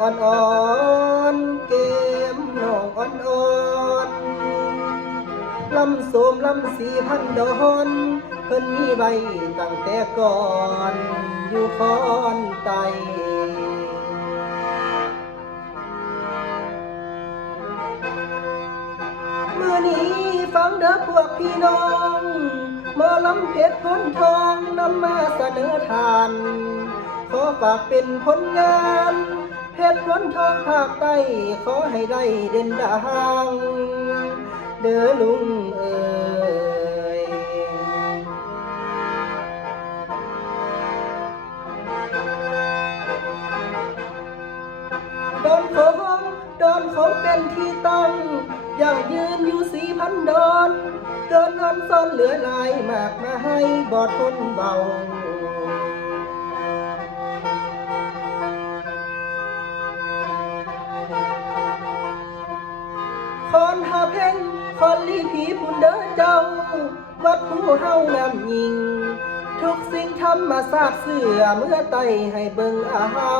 อ่อนอ่อนเกมน้องอ่อนอ่อนลำโสมลำสีพันดอนเพิ่นมีใบตั้งแต่ก่อนอยู่คอนไตมื้อนี้ฟังเด้อพวกพี่น้องหมอลำเพชรพ้นทองนำมาเสนอทานขอฝากเป็นผลงานเพชรพ้นทองภาคใต้ขอให้ได้เด่นดังเด้อลุงเอ่ยดอนของดอนของเป็นที่ตั้งอย่างยืนอยู่4,000 ดอนเกินอันซ่อนเหลือหลายมากมาให้บ่ทนเบาคอนหาเพ่งคอนลีผีผู้เด้อเจ้าวัดผู้เฮางามยิ่งทุกสิ่งธรรมศาสตร์เสื่อเมื่อไต่ให้เบิ่งเอา